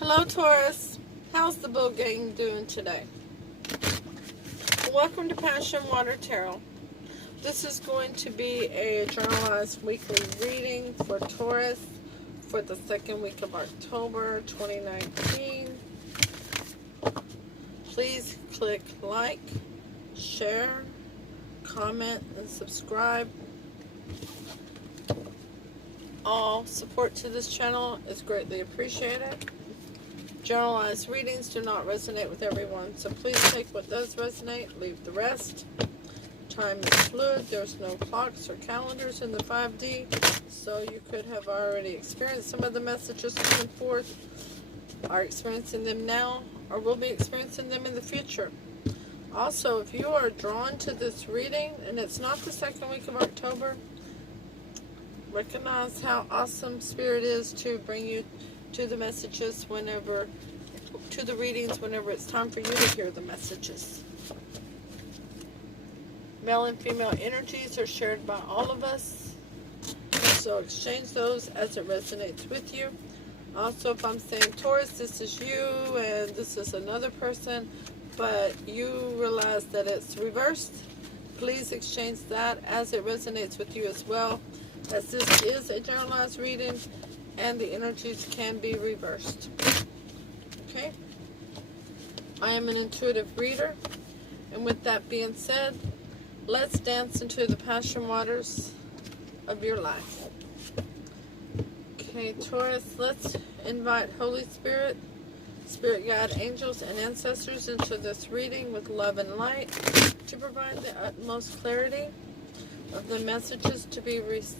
Hello Taurus, how's the Bull Gang doing today? Welcome to Passion Water Tarot. This is going to be a journalized weekly reading for Taurus for the second week of October 2019. Please click like, share, comment, and subscribe. All support to this channel is greatly appreciated. Generalized readings do not resonate with everyone, so please take what does resonate, leave the rest. Time is fluid. There's no clocks or calendars in the 5D, so you could have already experienced some of the messages coming forth, are experiencing them now, or will be experiencing them in the future. Also, if you are drawn to this reading, and it's not the second week of October, recognize how awesome Spirit is to bring you to the messages whenever, to the readings whenever it's time for you to hear the messages. Male and female energies are shared by all of us, so exchange those as it resonates with you. Also, if I'm saying Taurus, this is you and this is another person, but you realize that it's reversed, please exchange that as it resonates with you as well, as this is a generalized reading and the energies can be reversed. Okay? I am an intuitive reader, and with that being said, let's dance into the passion waters of your life. Okay, Taurus, let's invite Holy Spirit, Spirit Guide, angels, and ancestors into this reading with love and light to provide the utmost clarity of the messages to be received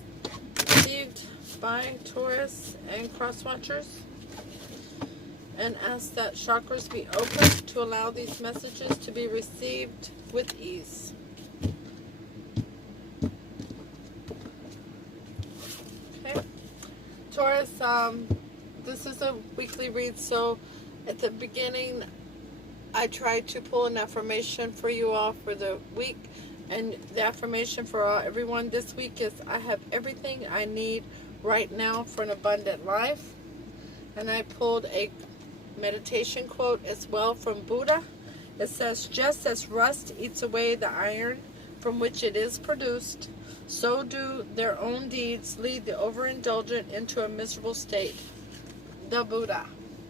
by Taurus and cross watchers, and ask that chakras be open to allow these messages to be received with ease. Okay, Taurus, this is a weekly read, so at the beginning I tried to pull an affirmation for you all for the week, and the affirmation for everyone this week is, I have everything I need right now for an abundant life. And I pulled a meditation quote as well from Buddha. It says, just as rust eats away the iron from which it is produced, so do their own deeds lead the overindulgent into a miserable state. The Buddha.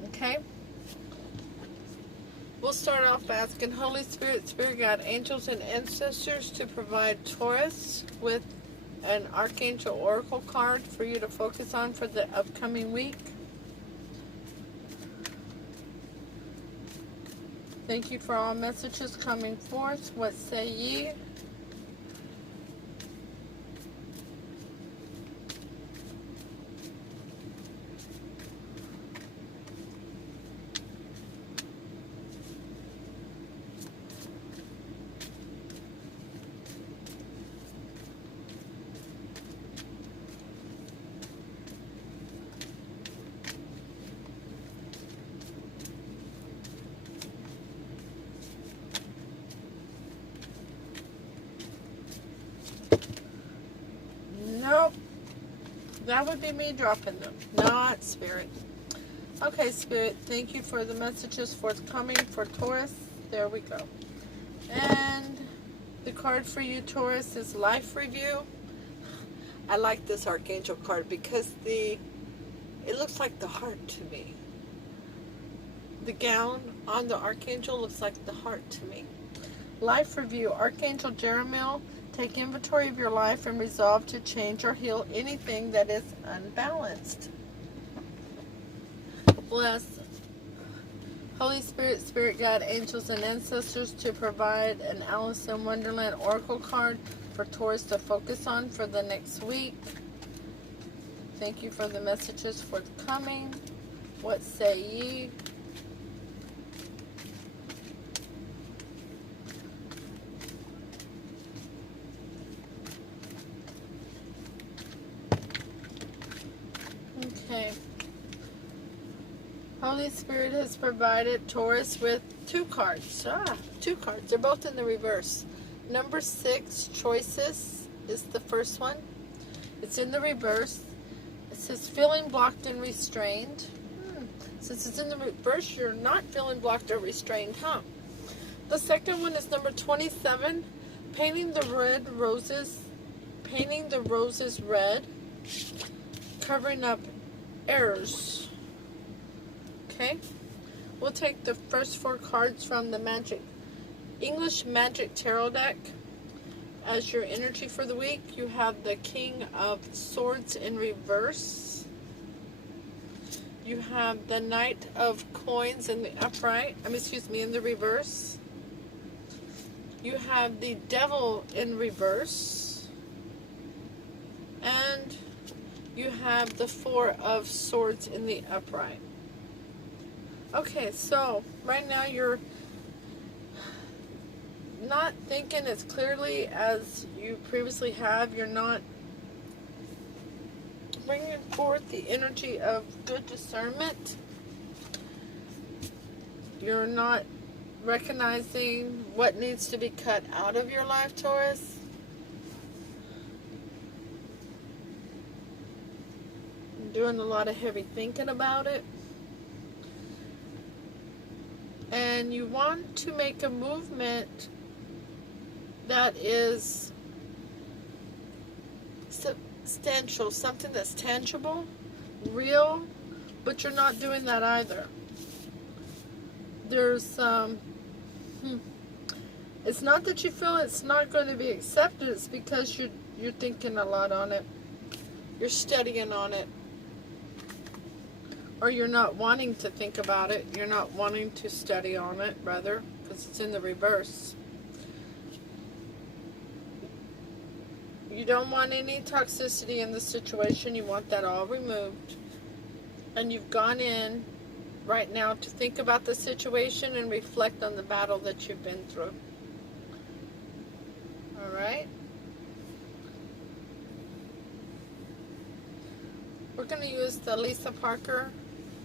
Okay? We'll start off by asking Holy Spirit, Spirit Guide, angels, and ancestors to provide Taurus with an Archangel Oracle card for you to focus on for the upcoming week. Thank you for all messages coming forth. What say ye? Nope. That would be me dropping them, not Spirit. Okay, Spirit, thank you for the messages forthcoming for Taurus. There we go. And the card for you, Taurus, is Life Review. I like this Archangel card because it looks like the heart to me. The gown on the Archangel looks like the heart to me. Life Review, Archangel Jeremiel, take inventory of your life and resolve to change or heal anything that is unbalanced. Bless Holy Spirit, Spirit Guide, angels, and ancestors to provide an Alice in Wonderland Oracle card for Taurus to focus on for the next week. Thank you for the messages forthcoming. What say ye? Okay. Holy Spirit has provided Taurus with two cards. Two cards. They're both in the reverse. Number 6, Choices, is the first one. It's in the reverse. It says, feeling blocked and restrained. Since it's in the reverse, you're not feeling blocked or restrained, huh? The second one is number 27, painting the roses red, covering up errors. Okay? We'll take the first 4 cards from the English Magic Tarot deck. As your energy for the week, you have the King of Swords in reverse. You have the Knight of Coins in the upright. In the reverse. You have the Devil in reverse. And you have the 4 of Swords in the upright. Okay, so right now you're not thinking as clearly as you previously have. You're not bringing forth the energy of good discernment. You're not recognizing what needs to be cut out of your life, Taurus. You're doing a lot of heavy thinking about it. And you want to make a movement that is substantial, something that's tangible, real, but you're not doing that either. There's it's not that you feel it's not going to be accepted, it's because you're thinking a lot on it. You're studying on it. Or you're not wanting to think about it. You're not wanting to study on it, rather, because it's in the reverse. You don't want any toxicity in the situation. You want that all removed. And you've gone in right now to think about the situation and reflect on the battle that you've been through. Alright? We're going to use the Lisa Parker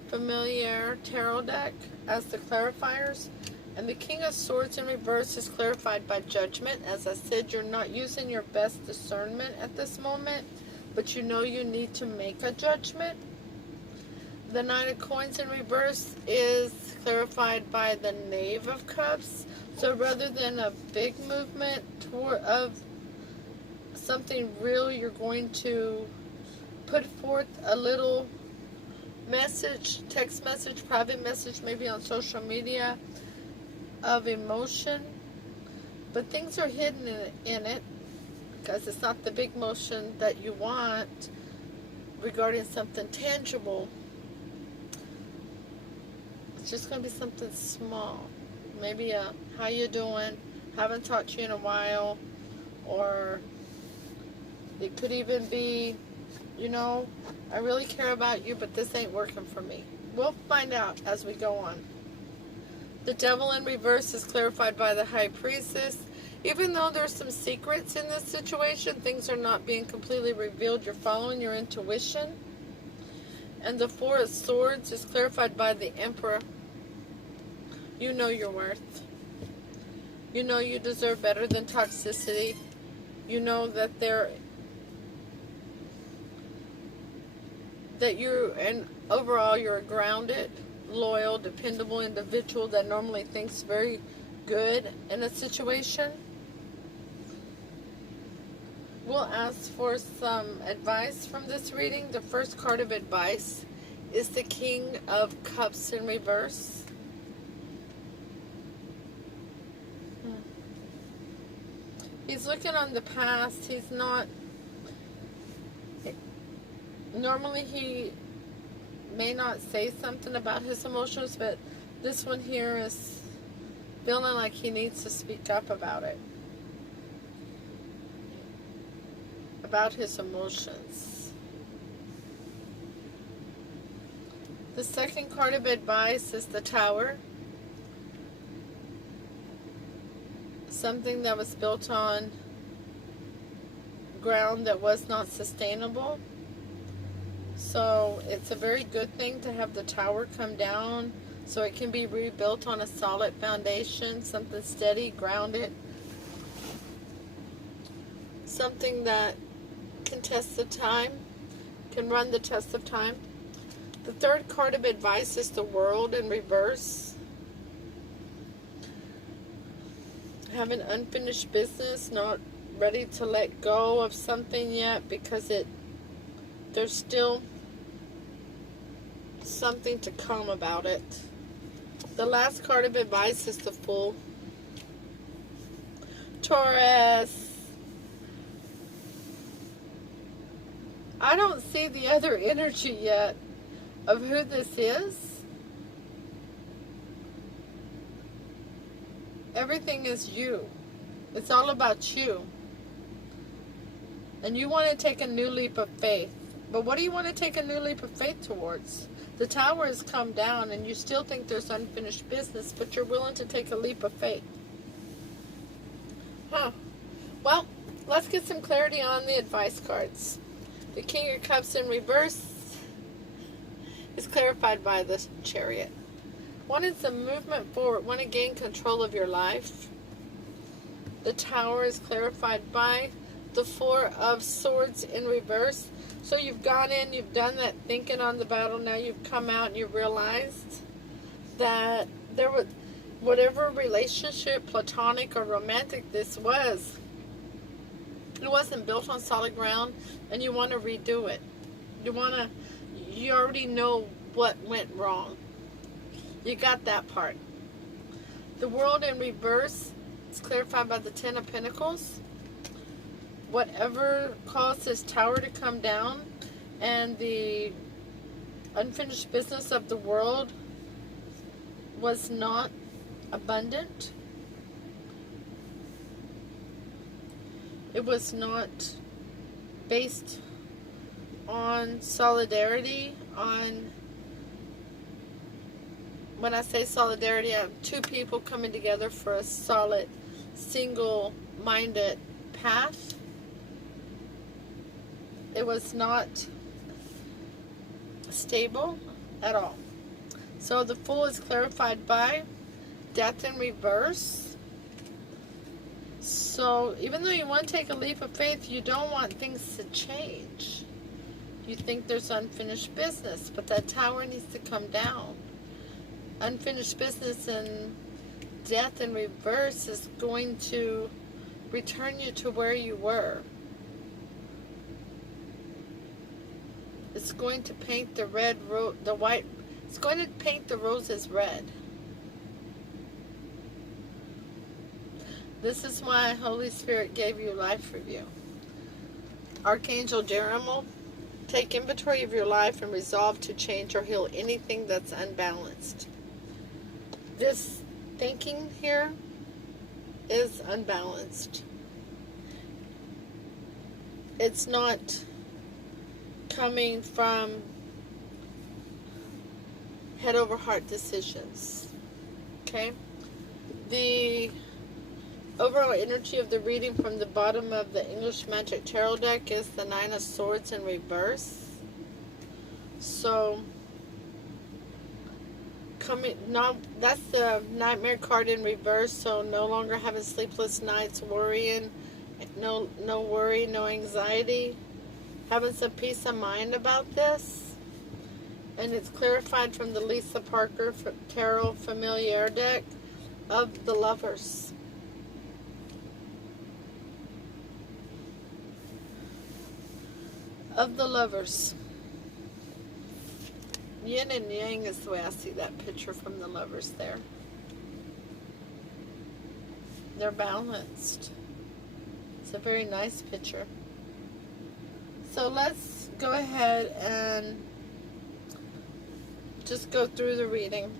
Familiar Tarot deck as the clarifiers. And the King of Swords in reverse is clarified by judgment. As I said, you're not using your best discernment at this moment, but you know you need to make a judgment. The Knight of Coins in reverse is clarified by the Knave of Cups. So rather than a big movement of something real, you're going to put forth a little message, text message, private message, maybe on social media, of emotion, but things are hidden in it because it's not the big motion that you want regarding something tangible. It's just going to be something small, maybe a how you doing, haven't talked to you in a while, or it could even be, you know, I really care about you, but this ain't working for me. We'll find out as we go on. The Devil in reverse is clarified by the High Priestess. Even though there's some secrets in this situation, things are not being completely revealed. You're following your intuition. And the Four of Swords is clarified by the Emperor. You know your worth. You know you deserve better than toxicity. You know that overall you're grounded, loyal, dependable individual that normally thinks very good in a situation. We'll ask for some advice from this reading. The first card of advice is the King of Cups in reverse. He's looking on the past. He's not... Normally he may not say something about his emotions, but this one here is feeling like he needs to speak up about it. About his emotions. The second card of advice is the Tower. Something that was built on ground that was not sustainable. So it's a very good thing to have the tower come down so it can be rebuilt on a solid foundation, something steady, grounded. Something that can test the time, can run the test of time. The third card of advice is the World in reverse. Have an unfinished business, not ready to let go of something yet because there's still something to come about it. The last card of advice is the Fool. Taurus. I don't see the other energy yet of who this is. Everything is you. It's all about you. And you want to take a new leap of faith. But what do you want to take a new leap of faith towards? The Tower has come down and you still think there's unfinished business, but you're willing to take a leap of faith. Huh. Well, let's get some clarity on the advice cards. The King of Cups in reverse is clarified by the Chariot. One is the movement forward. Want to gain control of your life. The Tower is clarified by the Four of Swords in reverse. So you've gone in, you've done that thinking on the battle. Now you've come out and you've realized that there was, whatever relationship, platonic or romantic this was, it wasn't built on solid ground, and you want to redo it. You already know what went wrong. You got that part. The World in reverse is clarified by the Ten of Pentacles. Whatever caused this Tower to come down and the unfinished business of the world was not abundant. It was not based on solidarity, when I say solidarity, I have two people coming together for a solid, single-minded path. It was not stable at all. So the Fool is clarified by Death in reverse. So even though you want to take a leap of faith, you don't want things to change. You think there's unfinished business, but that Tower needs to come down. Unfinished business and Death in reverse is going to return you to where you were. It's going to paint the it's going to paint the roses red. This is why Holy Spirit gave you life review. Archangel Jeremiah, take inventory of your life and resolve to change or heal anything that's unbalanced. This thinking here is unbalanced. It's not coming from head over heart decisions. Okay? The overall energy of the reading from the bottom of the English Magic Tarot deck is the Nine of Swords in reverse. So that's the Nightmare card in reverse. So no longer having sleepless nights, worrying, no worry, no anxiety, having some peace of mind about this. And it's clarified from the Lisa Parker Tarot Familiar deck of the Lovers. Of the Lovers. Yin and Yang is the way I see that picture from the Lovers there. They're balanced. It's a very nice picture. So let's go ahead and just go through the reading.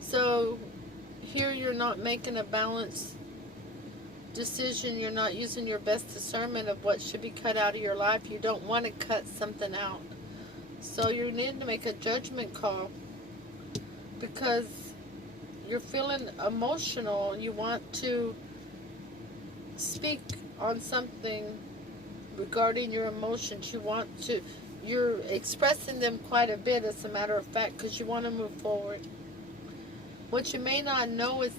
So here you're not making a balanced decision. You're not using your best discernment of what should be cut out of your life. You don't want to cut something out. So you need to make a judgment call because you're feeling emotional. You want to speak on something regarding your emotions. You're expressing them quite a bit, as a matter of fact, because you want to move forward. What you may not know is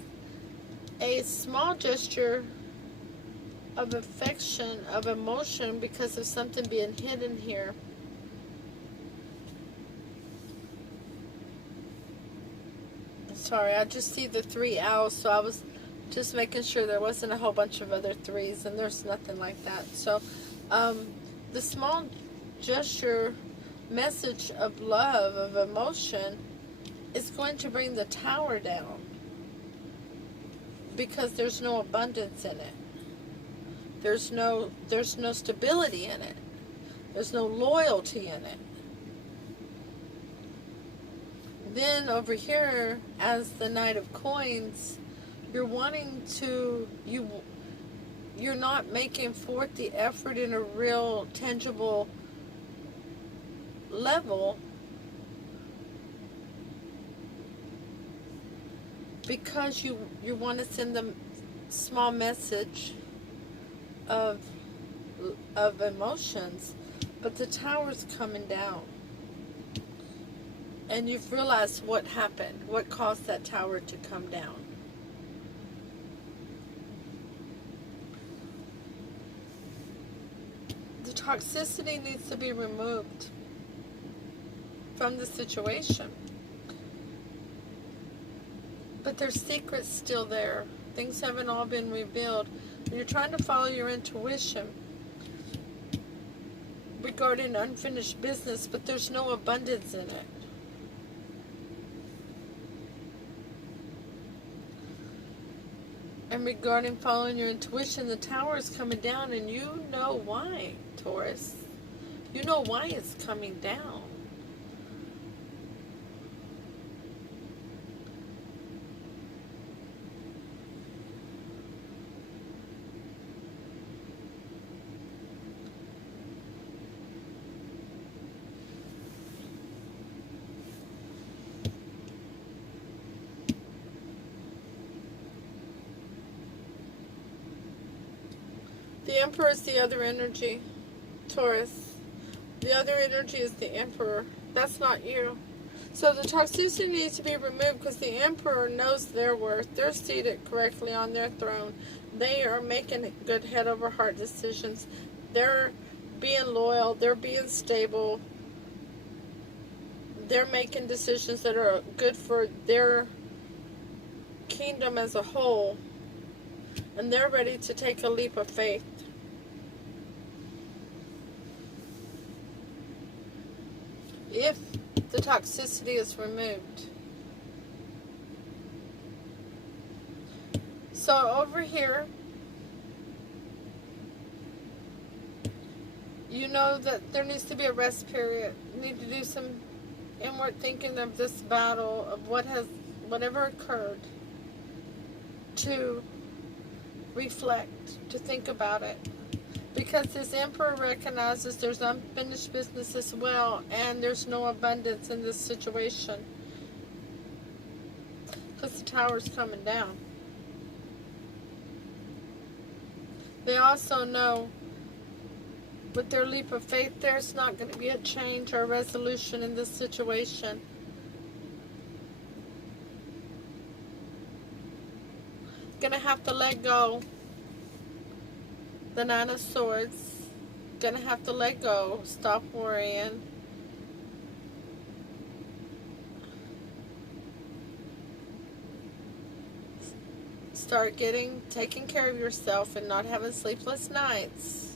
a small gesture of affection, of emotion, because of something being hidden here. Sorry, I just see the 3 owls, so I was just making sure there wasn't a whole bunch of other 3s, and there's nothing like that. So, the small gesture, message of love, of emotion, is going to bring the tower down because there's no abundance in it. There's no stability in it. There's no loyalty in it. Then over here, as the Knight of Coins, you're wanting to, you're not making forth the effort in a real tangible level because you want to send them small message of emotions, but the tower's coming down. And you've realized what happened, what caused that tower to come down. The toxicity needs to be removed from the situation. But there's secrets still there. Things haven't all been revealed. You're trying to follow your intuition regarding unfinished business, but there's no abundance in it. And regarding following your intuition, the tower is coming down, and you know why, Taurus. You know why it's coming down. The Emperor is the other energy, Taurus. The other energy is the Emperor. That's not you. So the toxicity needs to be removed because the Emperor knows their worth. They're seated correctly on their throne. They are making good head over heart decisions. They're being loyal. They're being stable. They're making decisions that are good for their kingdom as a whole. And they're ready to take a leap of faith. If the toxicity is removed. So over here, you know that there needs to be a rest period. You need to do some inward thinking of this battle, of whatever occurred, to reflect, to think about it. Because this Emperor recognizes there's unfinished business as well, and there's no abundance in this situation. Because the tower's coming down. They also know with their leap of faith, there's not going to be a change or a resolution in this situation. Gonna have to let go. The Nine of Swords. Gonna have to let go. Stop worrying. Start taking care of yourself and not having sleepless nights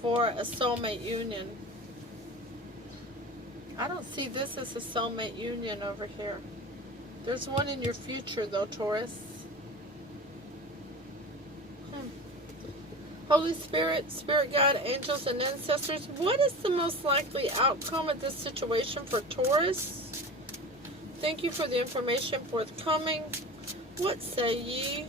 for a soulmate union. I don't see this as a soulmate union over here. There's one in your future though, Taurus. Holy Spirit, Spirit Guide, angels, and ancestors, what is the most likely outcome of this situation for Taurus? Thank you for the information forthcoming. What say ye?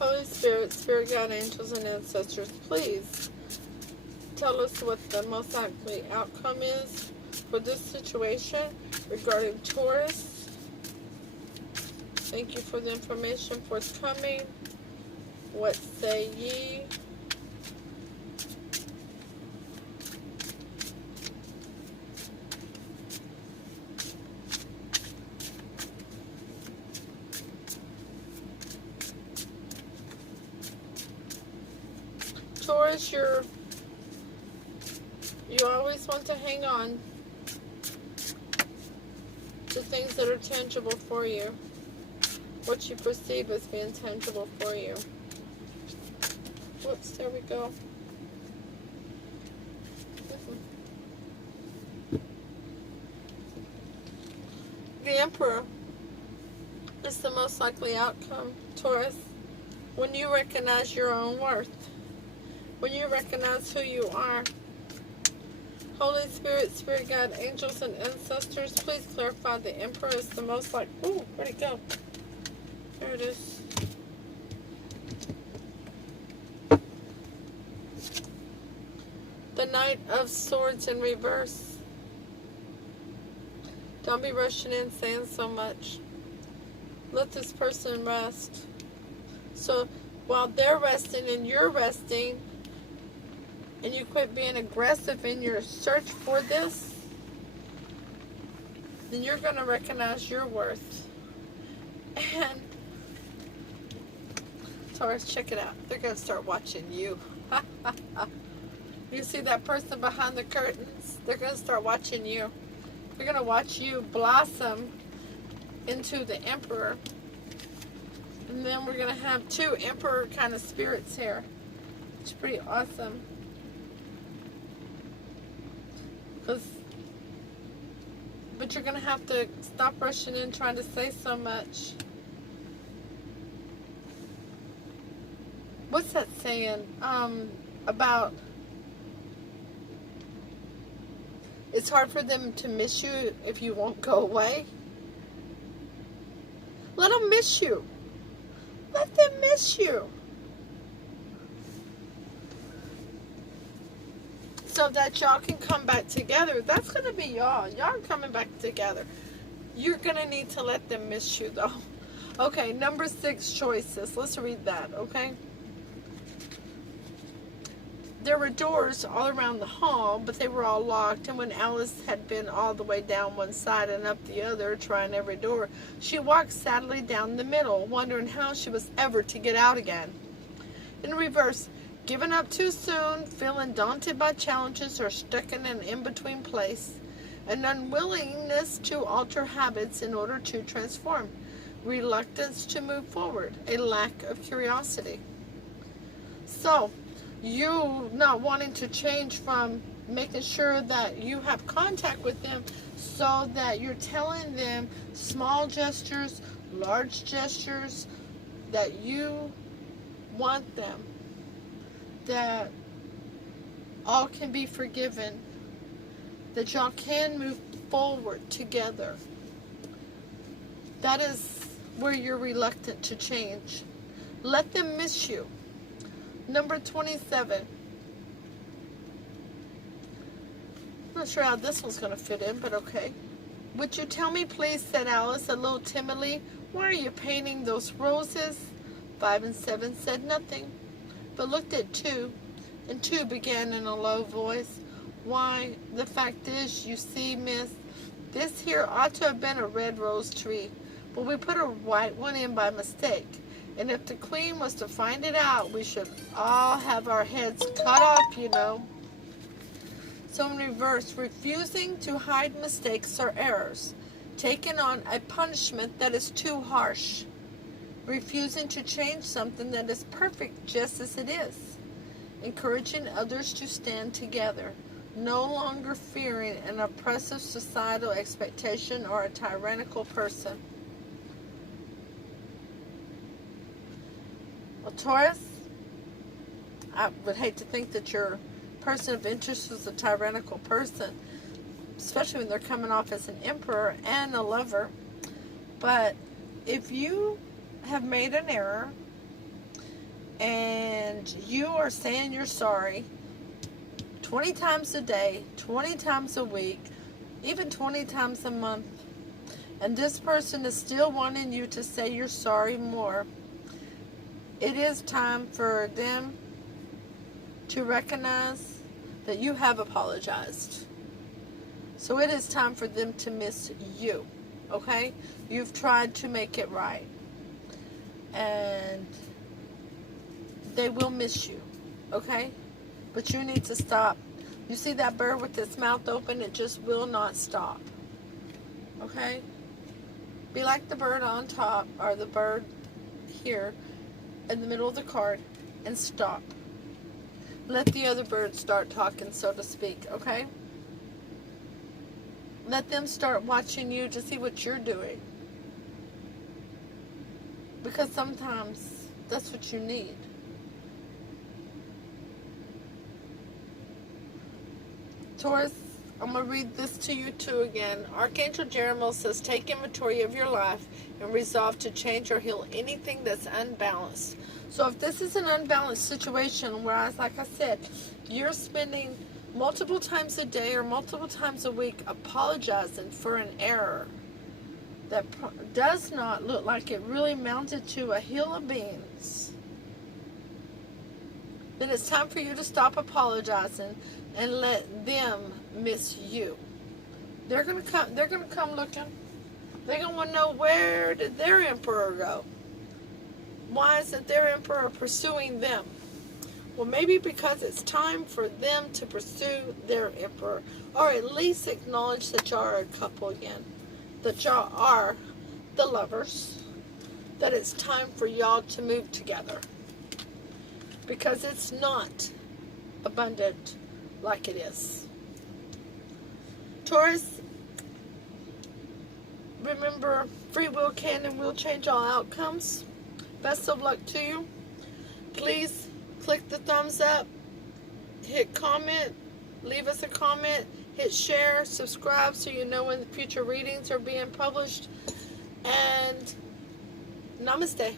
Holy Spirit, Spirit Guide, angels, and ancestors, please tell us what the most likely outcome is for this situation regarding Taurus. Thank you for the information forthcoming. What say ye? Taurus, you always want to hang on to things that are tangible for you. What you perceive as being tangible for you. Whoops, there we go. The Emperor is the most likely outcome, Taurus, when you recognize your own worth. When you recognize who you are. Holy Spirit, Spirit Guide, angels, and ancestors, please clarify the Emperor is the most like... Ooh, where'd it go? There it is. The Knight of Swords in reverse. Don't be rushing in saying so much. Let this person rest. So while they're resting and you're resting, and you quit being aggressive in your search for this, then you're going to recognize your worth. And Taurus, check it out. They're going to start watching you. You see that person behind the curtains? They're going to start watching you. They're going to watch you blossom into the Emperor. And then we're going to have two Emperor kind of spirits here. It's pretty awesome. But you're going to have to stop rushing in trying to say so much. What's that saying? About it's hard for them to miss you if you won't go away. Let them miss you. Let them miss you. So that y'all can come back together. That's going to be y'all. Y'all are coming back together. You're going to need to let them miss you, though. Okay, number 6, choices. Let's read that, okay? There were doors all around the hall, but they were all locked. And when Alice had been all the way down one side and up the other, trying every door, she walked sadly down the middle, wondering how she was ever to get out again. In reverse, given up too soon, feeling daunted by challenges or stuck in an in-between place, an unwillingness to alter habits in order to transform, reluctance to move forward, a lack of curiosity. So, you not wanting to change from making sure that you have contact with them so that you're telling them small gestures, large gestures, that you want them, that all can be forgiven, that y'all can move forward together. That is where you're reluctant to change. Let them miss you. Number 27. I'm not sure how this one's going to fit in, but okay. Would you tell me, please, said Alice a little timidly, why are you painting those roses? 5 and 7 said nothing, but looked at 2, and 2 began in a low voice. Why, the fact is, you see, miss, this here ought to have been a red rose tree, but we put a white one in by mistake. And if the Queen was to find it out, we should all have our heads cut off, you know. So in reverse, refusing to hide mistakes or errors, taking on a punishment that is too harsh, refusing to change something that is perfect just as it is, encouraging others to stand together, no longer fearing an oppressive societal expectation or a tyrannical person. Well, Taurus, I would hate to think that your person of interest was a tyrannical person, especially when they're coming off as an emperor and a lover. But if you have made an error and you are saying you're sorry 20 times a day, 20 times a week, even 20 times a month, and this person is still wanting you to say you're sorry more, it is time for them to recognize that you have apologized. So it is time for them to miss you, okay? You've tried to make it right. And they will miss you, okay? But you need to stop. You see that bird with its mouth open? It just will not stop. Okay? Be like the bird on top, or the bird here in the middle of the card, and stop. Let the other birds start talking, so to speak, okay? Let them start watching you to see what you're doing. Because sometimes that's what you need. Taurus, I'm going to read this to you too again. Archangel Jeremiah says, take inventory of your life and resolve to change or heal anything that's unbalanced. So if this is an unbalanced situation, whereas, like I said, you're spending multiple times a day or multiple times a week apologizing for an error that does not look like it really mounted to a hill of beans, then it's time for you to stop apologizing and let them miss you. They're gonna come looking. They're gonna want to know, where did their emperor go? Why is it their emperor pursuing them? Well, maybe because it's time for them to pursue their emperor, or at least acknowledge that y'all are a couple again, that y'all are the lovers, that it's time for y'all to move together, because it's not abundant like it is. Taurus, remember, free will can and will change all outcomes. Best of luck to you. Please click the thumbs up, hit comment, leave us a comment, hit share, subscribe so you know when the future readings are being published, and namaste.